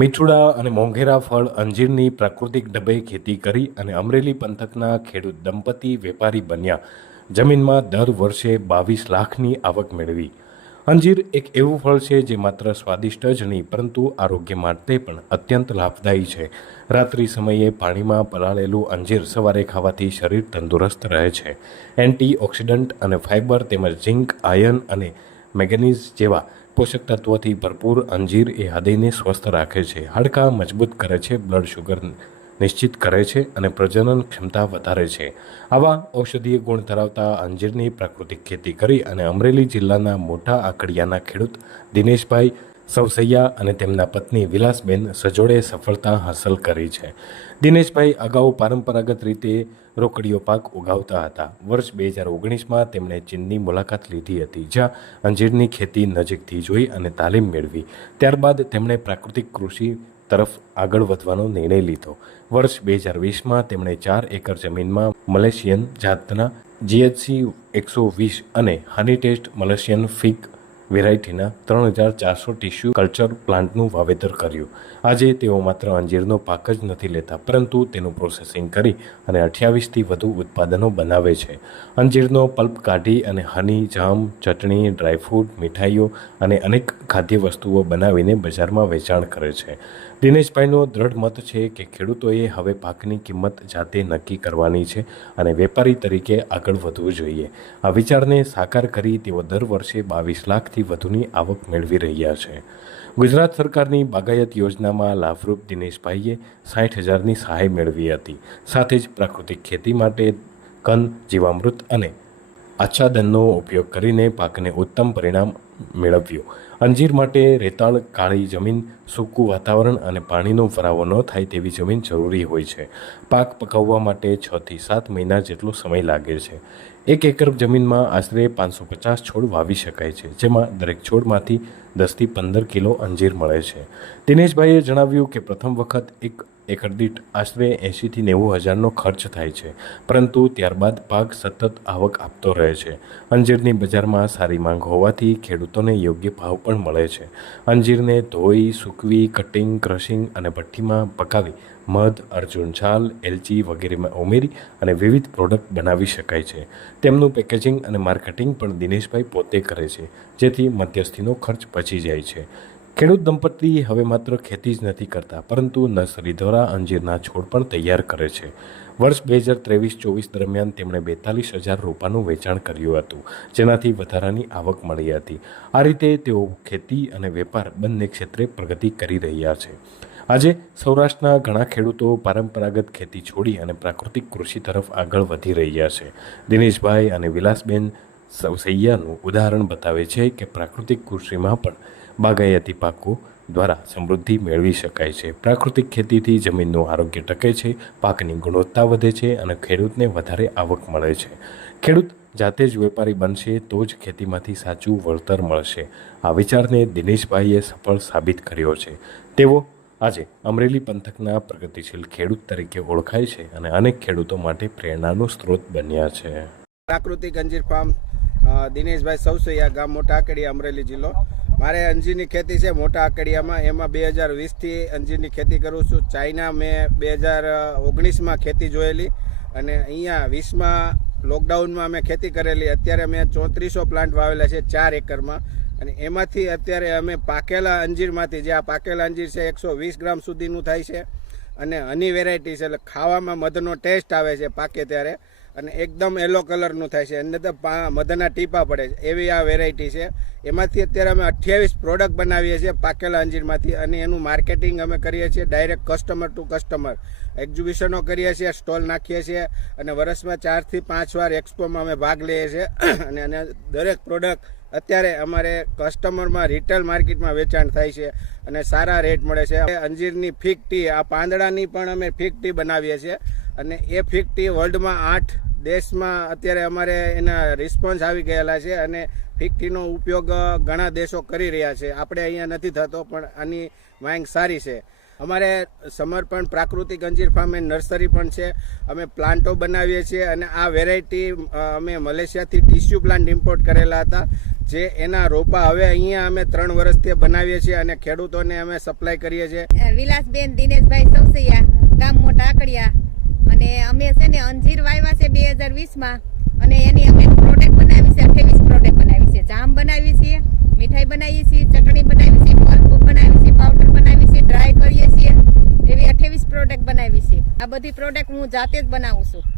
મીઠુડા અને મોંઘેરા ફળ, અંજીરની પ્રાકૃતિક ઢબે ખેતી કરી અને અમરેલી પંથકના ખેડૂત દંપતી વેપારી બન્યા. જમીનમાં દર વર્ષે બાવીસ લાખની આવક મેળવી. અંજીર એક એવું ફળ છે જે માત્ર સ્વાદિષ્ટ જ નહીં, પરંતુ આરોગ્ય માટે પણ અત્યંત લાભદાયી છે. રાત્રિ સમયે પાણીમાં પલાળેલું અંજીર સવારે ખાવાથી શરીર તંદુરસ્ત રહે છે. એન્ટીઓક્સિડન્ટ અને ફાઇબર તેમજ ઝિંક, આયર્ન અને મેગ્નેઝ જેવા પોષક તત્વોથી ભરપૂર અંજીર એ હૃદયને સ્વસ્થ રાખે છે. હાડકાં મજબૂત કરે છે બ્લડ શુગર નિશ્ચિત કરે છે અને પ્રજનન ક્ષમતા વધારે છે. આવા ઔષધીય ગુણ ધરાવતા અંજીરની પ્રાકૃતિક ખેતી કરી અને અમરેલી જિલ્લાના મોટા આકડિયાના ખેડૂત દિનેશભાઈ સવસૈયા અને તેમના પત્ની વિલાસબેન સજોડે સફળતા હાંસલ કરી છે. દિનેશભાઈ અગાઉ પરંપરાગત રીતે રોકડીયો પાક ઉગાવતા હતા. વર્ષ બે હજાર ઓગણીસમાં તેમણે ચીનની મુલાકાત લીધી હતી, જ્યાં અંજીરની ખેતી નજીકથી જોઈ અને તાલીમ મેળવી. ત્યારબાદ તેમણે પ્રાકૃતિક કૃષિ તરફ આગળ વધવાનો નિર્ણય લીધો. વર્ષ બે હજાર વીસમાં તેમણે ચાર એકર જમીનમાં મલેશિયન જાતના જીએચસી એકસો વીસ અને હની ટેસ્ટ મલેશિયન ફિગ વેરાયટીના ત્રણ હજાર ચારસો ટિશ્યુ કલ્ચર પ્લાન્ટનું વાવેતર કર્યું. આજે તેઓ માત્ર અંજીરનો પાક જ નથી લેતા, પરંતુ તેનું પ્રોસેસિંગ કરી અને અઠ્યાવીસથી વધુ ઉત્પાદનો બનાવે છે. અંજીરનો પલ્પ કાઢી અને હની, જામ, ચટણી ડ્રાયફ્રૂટ મીઠાઈઓ અને અનેક ખાદ્ય વસ્તુઓ બનાવીને બજારમાં વેચાણ કરે છે. દિનેશભાઈનો દ્રઢ મત છે કે ખેડૂતોએ હવે પાકની કિંમત જાતે નક્કી કરવાની છે અને વેપારી તરીકે આગળ વધવું જોઈએ. આ વિચારને સાકાર કરી તેઓ દર વર્ષે બાવીસ લાખથી વધુની આવક મેળવી રહ્યા છે. ગુજરાત સરકારની બાગાયત યોજનામાં લાભરૂપ દિનેશભાઈએ સાઠ હજારની સહાય મેળવી હતી. સાથે જ પ્રાકૃતિક ખેતી માટે કન, જીવામૃત અને આચ્છાદનનો ઉપયોગ કરીને પાકને ઉત્તમ પરિણામ મેળવ્યું. અંજીર માટે રેતાળ, કાળી જમીન, સૂકું વાતાવરણ અને પાણીનો ભરાવો ન થાય તેવી જમીન જરૂરી હોય છે. પાક પકવવા માટે છથી સાત મહિના જેટલો સમય લાગે છે. એક એકર જમીનમાં આશરે પાંચસો પચાસ છોડ વાવી શકાય છે, જેમાં દરેક છોડમાંથી દસથી પંદર કિલો અંજીર મળે છે. દિનેશભાઈએ જણાવ્યું કે પ્રથમ વખત એક એકર દીઠ આશરે એંશીથી નેવું હજારનો ખર્ચ થાય છે. પરંતુ ત્યારબાદ પાક સતત આવક આપતો રહે છે. અંજીરની બજારમાં સારી માંગ હોવાથી ખેડૂતોને યોગ્ય ભાવ પણ મળે છે. અંજીરને ધોઈ, સૂકવી, કટિંગ, ક્રશિંગ અને ભઠ્ઠીમાં પકાવી, મધ, અર્જુન છાલ, એલચી વગેરેમાં ઉમેરી અને વિવિધ પ્રોડક્ટ બનાવી શકાય છે. તેમનું પેકેજિંગ અને માર્કેટિંગ પણ દિનેશભાઈ પોતે કરે છે, જેથી મધ્યસ્થીનો ખર્ચ બચી જાય છે. ખેડૂત દંપતી હવે માત્ર ખેતી જ નથી કરતા, પરંતુ નર્સરી દ્વારા અંજીરના છોડ પણ તૈયાર કરે છે. વર્ષ બે હજાર ત્રેવીસ ચોવીસ દરમિયાન તેમણે બેતાલીસ હજાર રોપાનું વેચાણ કર્યું હતું, જેનાથી વધારાની આવક મળી હતી. આ રીતે તેઓ ખેતી અને વેપાર બંને ક્ષેત્રે પ્રગતિ કરી રહ્યા છે. આજે સૌરાષ્ટ્રના ઘણા ખેડૂતો પરંપરાગત ખેતી છોડી અને પ્રાકૃતિક કૃષિ તરફ આગળ વધી રહ્યા છે. દિનેશભાઈ અને વિલાસબેન સૌસૈયાનું ઉદાહરણ બતાવે છે કે પ્રાકૃતિક કૃષિમાં પણ બાગાયતી પાકો દ્વારા સમૃદ્ધિ મેળવી શકાય છે. પ્રાકૃતિક ખેતીથી જમીનનું આરોગ્ય ટકે છે, પાકની ગુણવત્તા વધે છે અને ખેડૂતને વધારે આવક મળે છે. ખેડૂત જાતે જ વેપારી બનશે તો જ ખેતીમાંથી સાચું વળતર મળશે. આ વિચારને દિનેશભાઈએ સફળ સાબિત કર્યો છે. તેઓ આજે અમરેલી પંથકના પ્રગતિશીલ ખેડૂત તરીકે ઓળખાય છે અને અનેક ખેડૂતો માટે પ્રેરણાનો સ્ત્રોત બન્યા છે. પ્રાકૃતિક અંજીર ફાર્મ દિનેશભાઈ સૌસૈયા ગામ મોટા આકડિયા, અમરેલી જિલ્લો. મારે અંજીરની ખેતી છે મોટા આકડિયામાં. એમાં બે હજાર વીસથી અંજીરની ખેતી કરું છું. ચાઇના મેં બે હજાર ઓગણીસમાં ખેતી જોયેલી અને અહીંયા વીસમાં લોકડાઉનમાં અમે ખેતી કરેલી. અત્યારે મેં ચોત્રીસો પ્લાન્ટ વાવેલા છે ચાર એકરમાં. અને એમાંથી અત્યારે અમે પાકેલા અંજીરમાંથી, જે આ પાકેલા અંજીર છે, એકસો વીસ ગ્રામ સુધીનું થાય છે. અને હની વેરાયટી છે, એટલે ખાવામાં મધનો ટેસ્ટ આવે છે પાકે ત્યારે. અને એકદમ યલો કલરનું થાય છે. એને તો મધના ટીપા પડે છે. એવી આ વેરાયટી છે. એમાંથી અત્યારે અમે અઠ્યાવીસ પ્રોડક્ટ બનાવીએ છીએ પાકેલા અંજીરમાંથી અને એનું માર્કેટિંગ અમે કરીએ છીએ ડાયરેક્ટ કસ્ટમર ટુ કસ્ટમર એક્ઝિબિશનો કરીએ છીએ સ્ટોલ નાખીએ છીએ અને વર્ષમાં ચારથી પાંચ વાર એક્સપોમાં અમે ભાગ લઈએ છીએ. અને અને દરેક પ્રોડક્ટ અત્યારે અમારે કસ્ટમરમાં રિટેલ માર્કેટમાં વેચાણ થાય છે અને સારા રેટ મળે છે. અંજીરની ફીક ટી આ પાંદડાની પણ અમે ફીક ટી બનાવીએ છીએ અને એ ફીક ટી વર્લ્ડમાં આઠ દેશમાં અત્યારે અમારે એના રિસ્પોન્સ આવી ગયેલા છે અને ફિક્ટીનો ઉપયોગ ઘણા દેશો કરી રહ્યા છે. આપણે અહીંયા નથી થતો, પણ આની માંગ સારી છે. અમારે સમર્પણ પ્રાકૃતિક અંજીર ફાર્મ એન્ડ નર્સરી પણ છે. અમે પ્લાન્ટો બનાવીએ છીએ અને આ વેરાયટી અમે મલેશિયાથી ટીસ્યુ પ્લાન્ટ ઇમ્પોર્ટ કરેલા હતા, જે એના રોપા હવે અહીંયા અમે ત્રણ વર્ષથી બનાવીએ છીએ અને ખેડૂતોને અમે સપ્લાય કરીએ છીએ. વિલાસબેન દિનેશભાઈ સૌસૈયા ગામ મોટા આકડિયા. અને અમે છે ને અંજીર વાવ્યા છે બે હજાર વીસમાં. અને એની અમે પ્રોડક્ટ બનાવી છે, અઠ્યાવીસ પ્રોડક્ટ બનાવી છે. જામ બનાવી છીએ મીઠાઈ બનાવીએ છીએ ચટણી બનાવી છે પલ્પ બનાવી છે પાવડર બનાવી છે ડ્રાય કરીએ છીએ. એવી અઠ્યાવીસ પ્રોડક્ટ બનાવી છે. આ બધી પ્રોડક્ટ હું જાતે જ બનાવું છું.